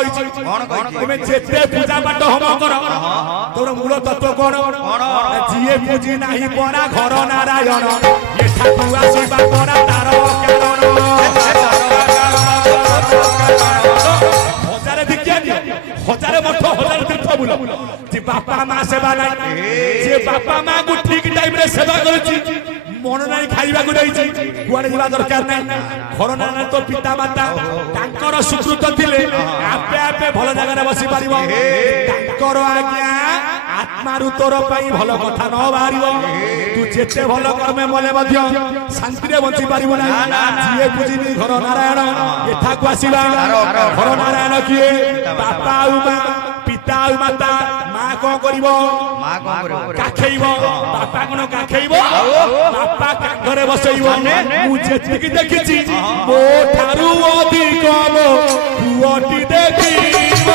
কইছি তুমি যেতে পূজা পাঠ হোম কর তোর মূল তত্ত্ব কোন জিয়ে পুজি নাহি পরা ঘর নারায়ণ এঠাকু আসিবা পরা তার কারণ হজারে দীক্ষা দিও হজারে মঠ হজারে তীর্থ বুল যে বাপা মা সেবা নাই যে বাপা মা কো ঠিক টাইম রে সেবা করেছি মন নাই খাইবাকু দেইছি কুয়াড়ে ଯିବା দরকার নাই ঘর নারায়ণ তো পিতা মাতা তাঙ্কর সুকৃত দিলে আপে আপে ভাল জায়গায় বসি পারিব তাঙ্কর আজ্ঞা আত্মারু তোর পাই ভাল কথা ন বাহারিব তু যেতে ভাল কর্মে মলে মধ্য শান্তিরে বঞ্চি পারিব না জিয়ে বুঝিনি ঘর নারায়ণ এঠাকু আসিবা ঘর নারায়ণ কিয়ে বাপা ଆଉ মা পিতা ଆଉ মাতা মা কোন করিব কাখেইব বাপা কোন কাখেইব বাপা কাখরে বসাইব মু যেতিকি দেখিছি ମୋ ଠାରୁ ଅଧିକ ମୋ ପୁଅଟି ଦେଖିବ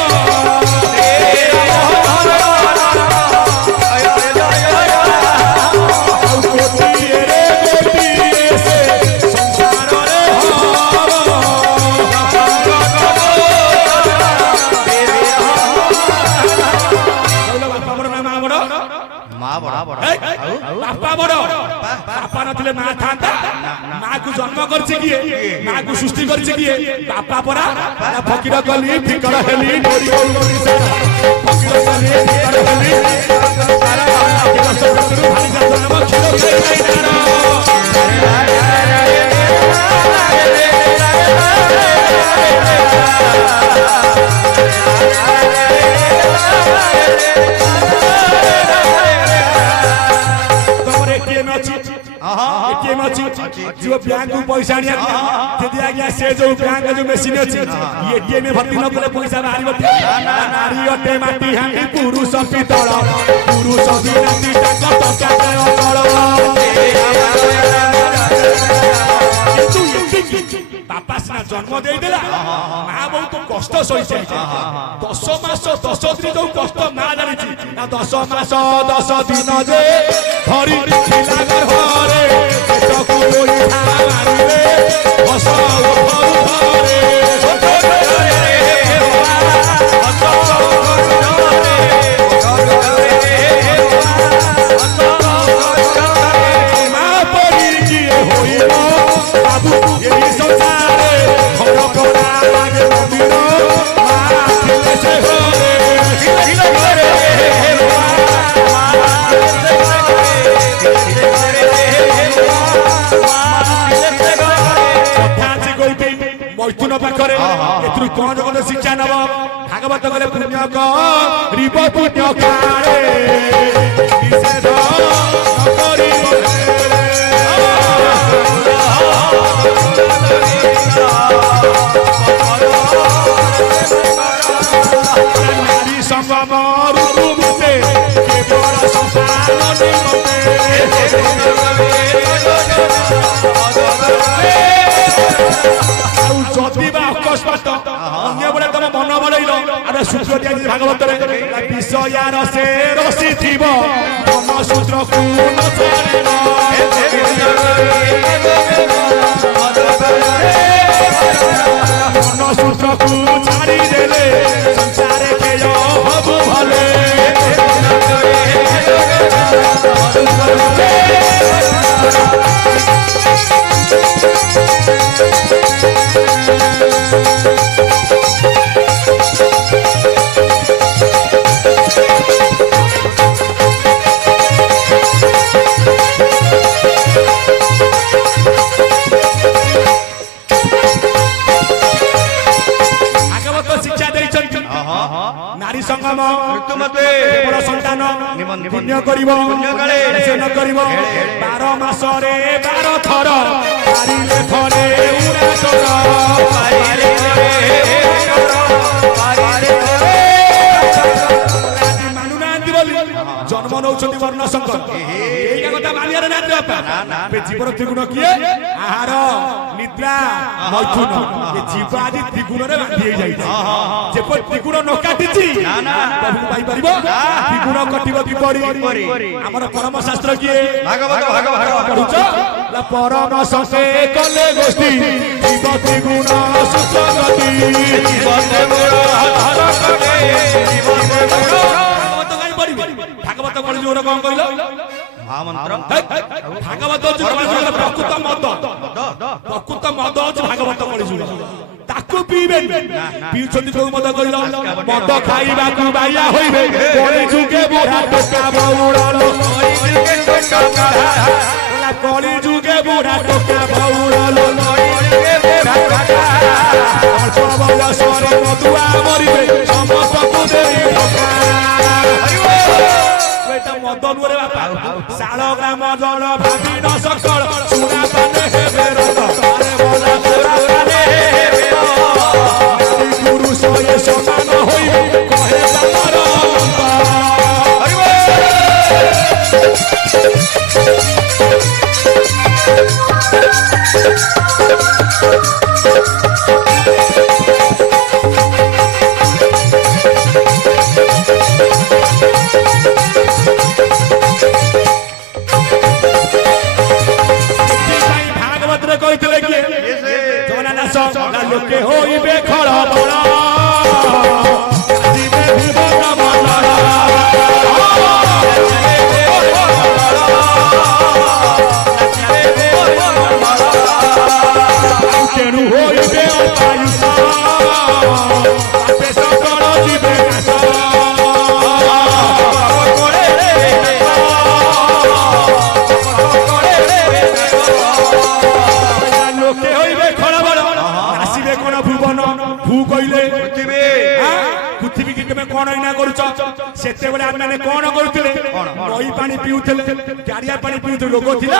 बापा बड़ बापा नथिले मां थांता मां को जन्म करछि किए मां को सृष्टि करछि किए बापा परा फकीर गली फिकर हेली डोरी डोरी सारा फकीर गली फिकर हेली सारा के सब गुरु भाई का जन्म खिलो खाई एटीएम अछि जो बैंक को पैसा आनिया यदि आज्ञा से जो बैंक जो मशीन अछि एटीएम में भर्ती न करे पैसा बाहरी बते नारी अटे माटी हांडी पुरुष पितळ पुरुष बिनाती टका टका काय अचळ बापा सिना जन्म देई देला मां बहुत कष्ट सही छै 10 मास 10 दिन जो कष्ट मां जानि छी ना 10 मास 10 दिन जे धरी खिला घर हरे चकु कोई खावारी रे हस घरे मां परी किए होइब बाबू एही संसारे घर कोरा लागे मंदिर मां खिले से घरे खिले घरे मैथुन पाखरे एथुरु कोन कोन शिक्षा नब भागवत गले पुण्य रिब पुण्य काळे निषेध नकरी नारी संगम रुमुते केवल संसार निमते जदि बा अकस्मात अन्य बड़े तुम मन बड़ैल आरे सूत्र दिया भागवत रे विषयार से रसी थीब मन सूत्र को न छाड़ेल मन सूत्र को छाड़ी देले संसार के हबु भले नारी संगम ऋतुमते बड़ संतान पुण्य करिवो न करिवो 12 मास रे 12 थर पारिले थरे उरा तोर पारिले मानु नांदी बोली जन्म नौछति वर्ण संकर एका कथा मानियार नांदी बापा बे जीवन त्रिगुण किए आहार निद्रा मैथुन ए जीव आदि त्रिगुण रे बांधी जाई जे पर त्रिगुण न काटिची प्रभु पाई परिबो त्रिगुण कटिबो कि परी हमर परम शास्त्र किए भागवत पढुछ ला परम संसे कले गोष्ठी जीव त्रिगुण सुसगति जीव त्रिगुण ଯୋର କଣ କହିଲ ମହାମନ୍ତ୍ର ଭାଗବତ ପ୍ରକୃତ ମଦ ହଉଛି ଭାଗବତ କଳିଯୁଗ ତାକୁ ପିଇବେ ପିଉଛନ୍ତି କୋଉ ମଦ କହିଲ ମଦ ଖାଇବାକୁ ବାୟା ହୋଇବେ କଳିଯୁଗେ ବୁଢା ଟୋକା ବଉଳ କଳିଯୁଗେ ବୁଢା ଟୋକା ବଉଳ ଅଳ୍ପ ବୟସରେ ମଦୁଆ ମରିବେ ସମସ୍ତଙ୍କୁ ଦେଇ ମଦ ନୁହେଁ ବାପା ଶାଳ ଗ୍ରାମ ଜଳ ଭାବି ନ ସକଳ ସୁନା ପାନେ ହେବେ ପୁରୁଷ ଏ ସମାନ ହୋଇବେ କହେ ତାଙ୍କର କହିଥିଲେ କିଏ ଜଗନ୍ନାଥ ଲୋକେ ହୋଇବେ ଖଳ ବଳ ତେଣୁ ହୋଇବେ ଅପାୟୁଷ ଯିବେ লোকে হইবে খড়বড় আসিবে কোন ভুবন ভূ কইলে পৃথিবী কি তুমি কোন ইনা করুছ সেতেবেলে আমি মানে কোন করুଥିଲେ নই পানি পিউଥିଲେ গাড়িয়া পানি পিউଥିଲେ লোক ଥିଲା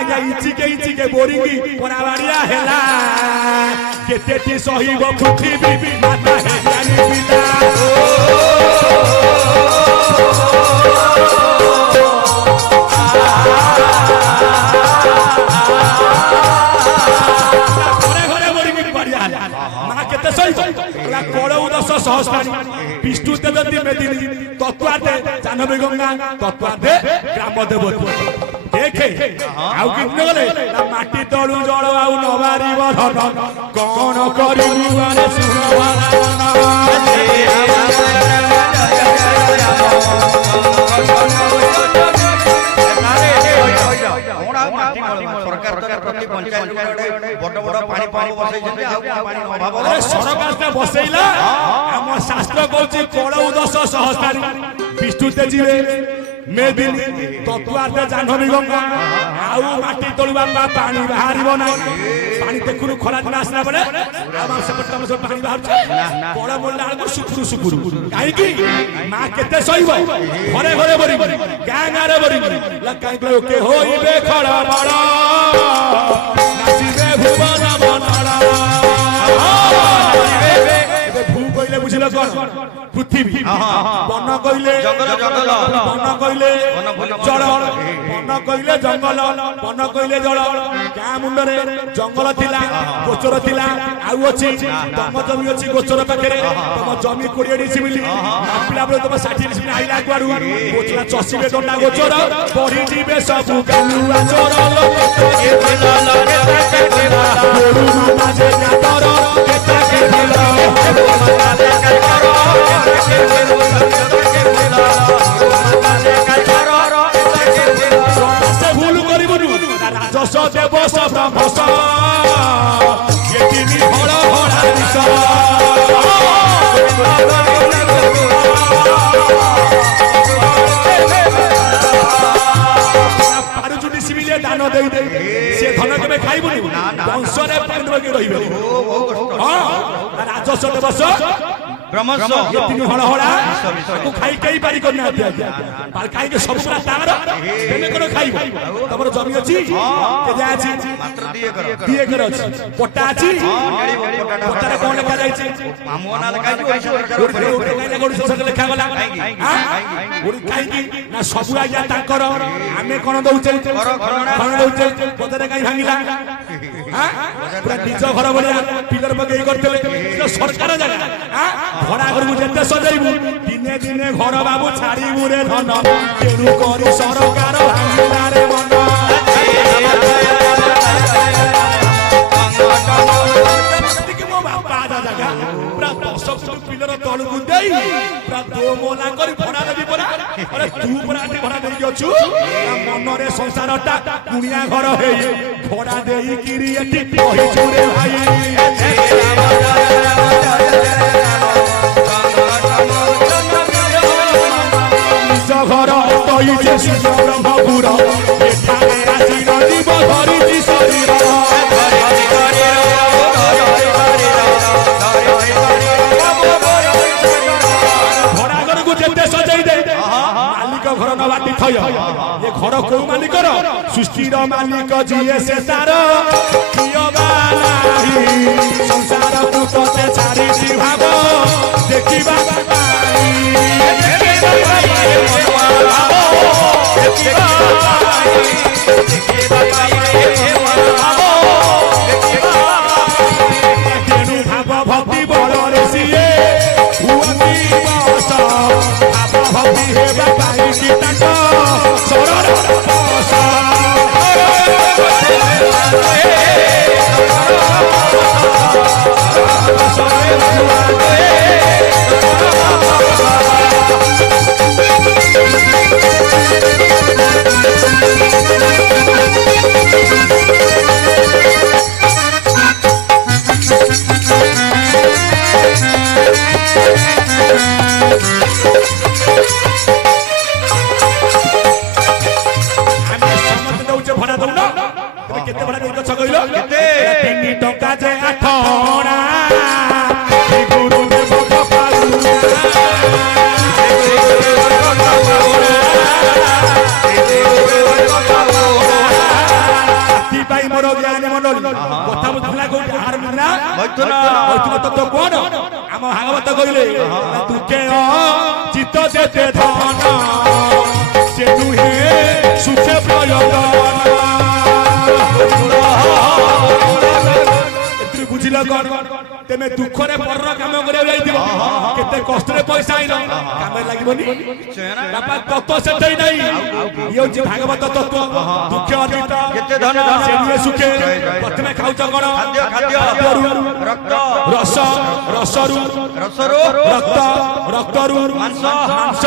আজ্ঞা ইচিকে ବୋରିଙ୍ଗି কোনা বাড়িয়া হেলা কেতেটি সহিব পৃথিবী মাতা হেলানি পিতা বিষ্ণু দেবী মেদিনী তত্ত্বাতে জাহ্নবী গঙ্গা তত্ত্বাতে গ্রাম দেবতী দেখে আউ কিনে গলে মাটি তলু জল আউ নবারিব ধন কণ করিবু মানে ସରକାର ବସେଇଲା ଆମ ଶାସ୍ତ୍ର କହୁଛି କଳଉ 10 ସହସ୍ରାରୀ ବିଷ୍ଣୁତେ ଯିବେ মেদিনী তত্ত্বাতে জাহ্নবী গঙ্গা আউ মাটি তলু বাপা পানি বাহারিব না পানি দেখুনু খরা দিন আসলা বলে আমার সেপট তম সব পানি বাহারছে বড় বড় আলকু সুপুরু কাইকি মা কেতে সইব ঘরে ঘরে বরি গাঁ গাঁরে বরি লকাই লোকে হইবে খড়া বড় নাচিবে ভুবন বনড়া ভূ কইলে বুঝিল কোন পৃথিবী বন কইলে বন কইলে জল বন কইলে জঙ্গল বন কইলে জল গাঁ মুন্ডরে জঙ্গল थिला गोचर थिला आउ अछि तम जमी अछि गोचर पाखरे तम जमी 20 डिसिमिली मापिला बेले तम 60 डिसिमिली आइला गुआडू गोचरा चसीबे दंडा गोचर बढी दिबे सबु गालुआ चोर ए दिला लगे ताके दिला गोरु माजे जातर केता के दिला माजे काकर के दिला माजे काकर के दिला से भूल करिबनु राजस देव सब भस येतिनी हड़ा हड़ा दिस पारुचुटी सिमिले दान देई दे से धन केबे खाइबुनी वंशरे पांडव के रहिबे हां राजस देव ब्रह्मस्व येतिनी हड़ा हड़ा को खाइ कई पारी करना आज्ञा पर खाइ के सब पूरा तार केने कोन खाइबो तमरो जमी अछि के जा अछि मात्र दिए कर अछि पट्टा अछि पट्टा कोन लेखा जाय छै मामोना लेखा छै सरकार ऊपर लेखा गला हां ओरी काई की ना सब आज्ञा ताकर आमे कोन दउचे कोन दउचे पदरे काई भांगिला हां पूरा निज घर बलिया पिलर बगेई करतले सरकार जागा हां घोड़ा घर मु जेते सजाइबु दिने दिने घर बाबू छाड़ीबु रे धन तेनु करी सरकार भांगिला रे मन के मो बापा जागा पूरा 10 फुट पिलर तळु गुदेई पूरा दो मोला करी भरा देबी परा अरे तू पर आटी भरा देई अछु मन रे संसार टा कुनिया घर हे भरा देई किरी एटी कहि छुरे भाई घर तई जे शिव ब्रह्मपुर एठाने आसी जीव धरिछि शरीर भड़ा घर को जेते सजाई दे मालिक घर न बाटी थय ये घर को मालिक रो सृष्टि रो मालिक जिए से तार कियो बालाई संसार को तते छाड़ी भाग देखिबा भाव भक्ति बड़ सीए भाव भक्ति हे बाई गीता सरल भागवत कहले तुके चित्त जेते धन से तुहे सुखे प्रयोजन एतु बुझिल कोन तेमे दुख रे परर काम करे जाइथिबो केते कष्ट रे पैसा आइलो काम लागिबोनी बापा तत्व सेतै नै यो जे भागवत तत्व दुख अतीत केते धन से तुहे सुखे प्रथमे खाउछ कोन खाद्य रक्त रस रसरु रसरु रक्त रक्तरु मांस मांस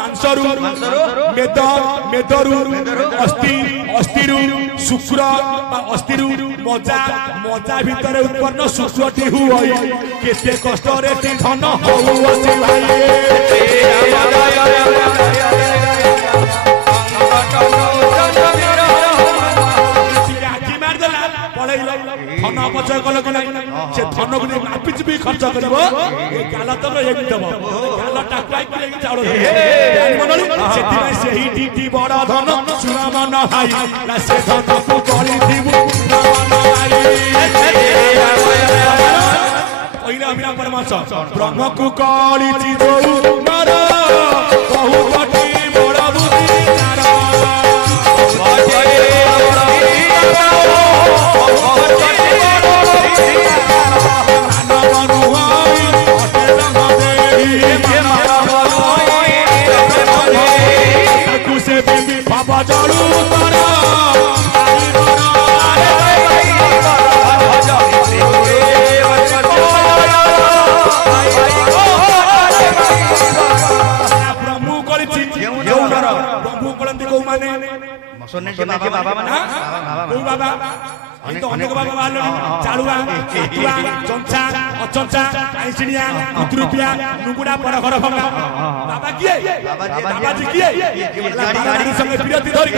मांसरु मेद मेदरु अस्थि अस्थिरु शुक्र बा अस्थिरु मजा मजा भितरे उत्पन्न शुक्रटी हुई केते कष्ट रे ती धन होउ अछि भाई धन अपचय कल कि से धन को मापिच भी खर्च करबो ए गाल तब एक देब गाल टाकुआई के चाउल मनली सेति में सेही टीटी बड़ धन चुरा मन भाई ना से धन को कली दिबु मन भाई पहिला अभिना परमांश ब्रह्म को कली चिजौ मर बहु कटी बड़ बुद्धि तारा सोने के बाबा माने बाबा तो अनेक बाबा बालो चालुआ काटुआ चंचा अचंचा आइसिनिया उतरुपिया नुगुडा पर घर भंगा बाबा किए बाबा जी किए नारी संगे विरति धरि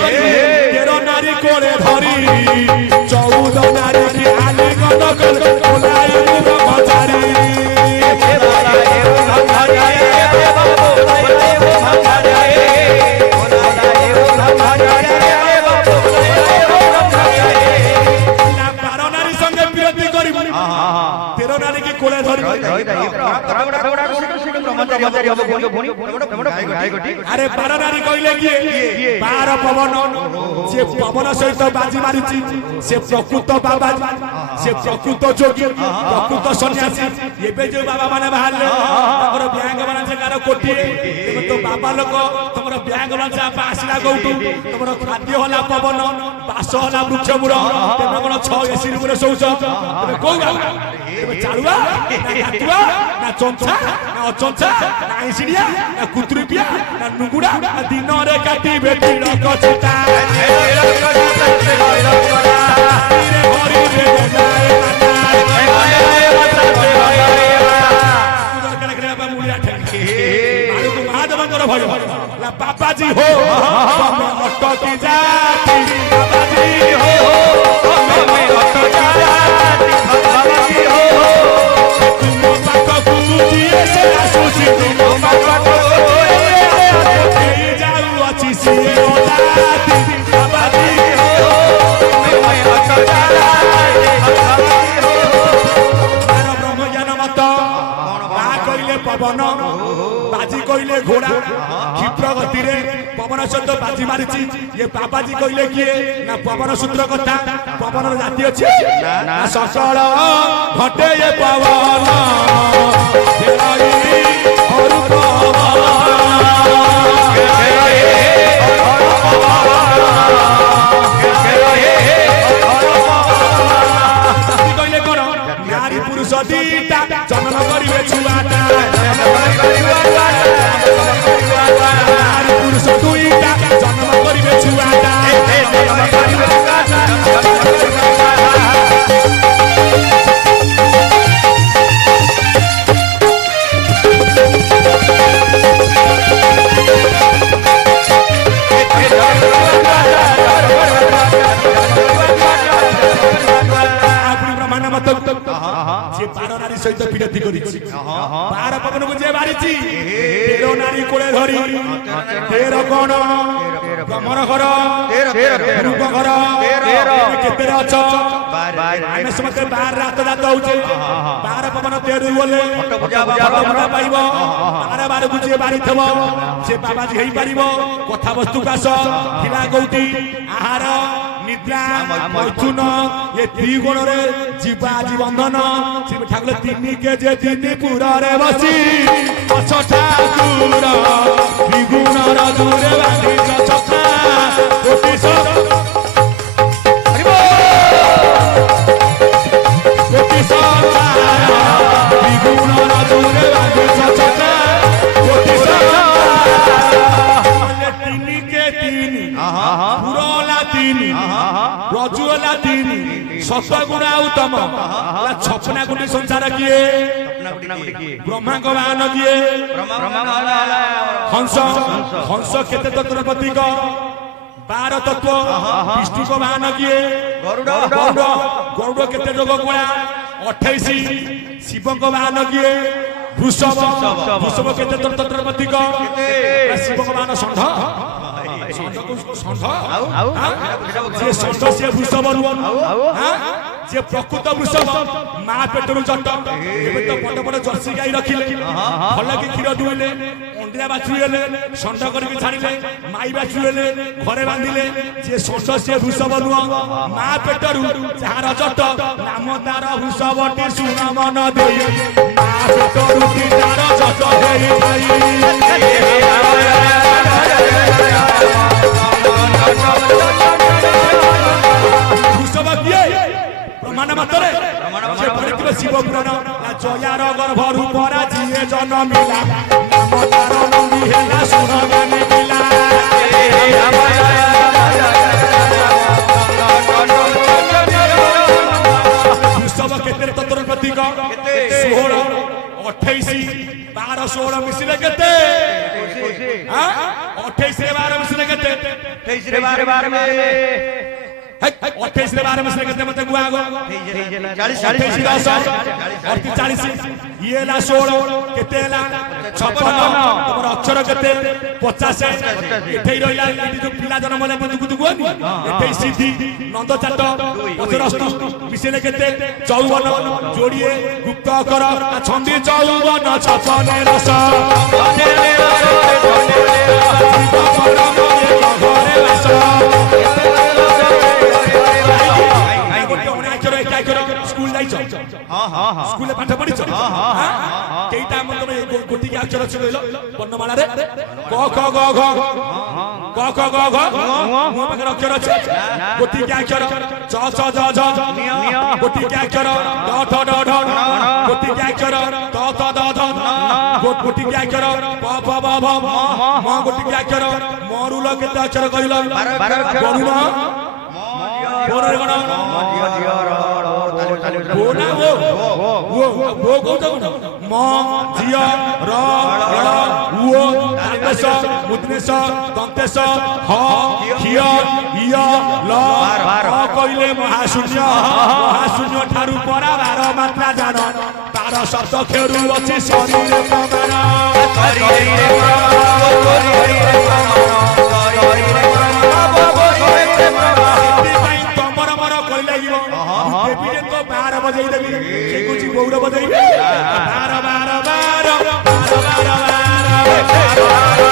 13 नारी कोले धरि 14 नारी की आली गद गद कोलाई बजारी अरे 12 नारी कहले किए 12 पवन से पवन सहित बाजी मारिछि से प्रकृत बाबा से प्रकृत जोगी प्रकृत सन्यासी एबे जो बाबा माने बाहरले और बैंक बना से कार कोठी तो बाबा लोक तुम ତମର ବ୍ୟାଗ ଲଞ୍ଚା ଆସିଲା କୋଉଠୁ ତମର ଖାଦ୍ୟ ହେଲା ପବନ ବାସ ହେଲା ବୃକ୍ଷ ମୂଳ ତମେ କଣ 6 ଏସି ରୁମରେ ଶୋଉଛ ତମେ କୋଉ ବାବା ତମେ ଚାଳୁଆ ନା କାତୁଆ ନା ଚଞ୍ଚା ନା ଅଚଞ୍ଚା ନା ଆଇଁସିଡିଆ ନା କୁତୁରିପିଆ ନା ନୁଗୁଡା ନା ଦିନରେ କାଟିବେ ତିଳକ ଚିତା भय बाबाजी हो अटकी जाती बाबाजी हो बाबाजी हो तुम पाखकू जिए से आसुसी तुम पाखकू जाऊ अछि सिए ओलाती बाबाजी हो अटकी जाती बाबाजी हो मानव ब्रह्म ज्ञान मत मा कइले पवन बाजी कइले घोड़ा क्षिप्र गति रे पवन सहित बाजी मारिची ये बाबाजी कइले किए ना पवन सूत्र कथा पवन जाति अछि ना सकल घटे ये पवन खेलाई और कइले कोन नारी पुरुष दीटा जन्म करिवे छुआटा पुरुष दुईटा जन्म करिवे छुआटा जे 12 नारी सहित पीड़ित करिछि 12 पवन को जे बारिछि 13 नारी कोले धरी 13 कोण कमर घर 13 रूप घर 13 केते अछ आमे समते 12 रात जात होउछे 12 पवन 13 बोले पूजा पाइबो 12 को जे बारिथबो जे बाबाजी हेई परिबो कथा वस्तु कास खिला गौटी आहार निद्रा मैथुन ये त्रिगुण रे जीवा जीवंधन शिव ठाकुर 3 के जे 3 पुरा रे बसी अछ ठाकुर त्रिगुण रा दूरे बांधी छछा कोटि सो हरिबो कोटि सो त्रिगुण रा दूरे बांधी छछा कोटि सो 3 के 3 पुरोला 3 रजुला 3 सतगुणा उत्तम छपना गुटी संसार किए ब्रह्मा को वाहन किए हंस हंस केते तत्व प्रतीक 12 तत्व विष्णु को वाहन किए गरुड़ केते रोग कोला 28 शिव को वाहन किए वृषभ वृषभ केते तत्व प्रतीक शिव को वाहन षंढ जे षंढ से वृषभ जे प्रकृत वृषभ माँ पेटरू जट एबे तो बड़ बड़ जर्सी गाई रखिले भल कि क्षीर दुइले अंडिया बाछुरी हेले षंढ करके छाड़िले माई बाछुरी हेले घरे बांधिले जे षंढ से वृषभ नुह माँ पेटरू जार जट नाम तार वृषभटी सुन मन देई माँ पेटरू की तार जट देई वृषभ किए प्रमाण मतरे जे पढ़िथिबे शिव पुराण ना जयार गर्भरू परा जिए जन्मिला नाम तार नंदी हेला सुरगानी पिला वृषभ केते तत्वर प्रतीक 16 28 12 16 मिसिले केते 28 रे 12 मिसिले केते 28 रे 12 में 28 रे 12 मिसिले केते मते गुआ गो 40 ये ला 16 केते ला 56 तमर अक्षर केते 50 एठै रहिला एठी जो पिला जन्म ले बंदु कुतु गुआनी एठै सिद्धि नंद चाट पचरस्तु मिसिले केते 54 जोड़िए गुप्त अक्षर छंदी 54 56 रस स्कूल ଖାଇଛ ସ୍କୁଲରେ ପାଠ ପଢିଛ କେଇଟା ଆମ ତମେ ଗୋଟିକି ଅକ୍ଷର ଅଛି କହିଲ ବର୍ଣ୍ଣମାଳାରେ କ ଖ ଗ ଘ କ ଖ ଗ ଘ ମୋ ପାଖରେ ଅକ୍ଷର ଅଛି ଗୋଟିକି ଅକ୍ଷର ଚ ଛ ଜ ଝ ଗୋଟିକି ଅକ୍ଷର ଟ ଠ ଡ ଢ ଗୋଟିକି ଅକ୍ଷର ତ ଥ ଦ ଧ ଗୋଟିକି ଅକ୍ଷର ପ ଫ ବ ଭ ମ ଗୋଟିକି ଅକ୍ଷର ମରୁଲ କେତେ ଅକ୍ଷର କହିଲ ବରୁଣ ବୋରେ ଗଣ ବୋନା ଓ କହୁଛ ମ ଝିଅ ର ଳ ଓ ତାଳବେଶ ମୁଦ୍ରେଶ ଦନ୍ତେଶ ହ ଖିଅ ଇୟ ଲ କହିଲେ ମହାଶୂନ୍ୟ ଠାରୁ ପରା 12 ମାତ୍ରା ଜାଣ ତାର ଶବ୍ଦ ଖେରୁ ଅଛି ଶରୀରେ ପ୍ରମାଣ ବାର ବଜେଇ ଦେବି ସେ କହୁଛି ଗୌର ବଜେଇବେ ବାର ବାର ବାର ବାର ବାର ବାର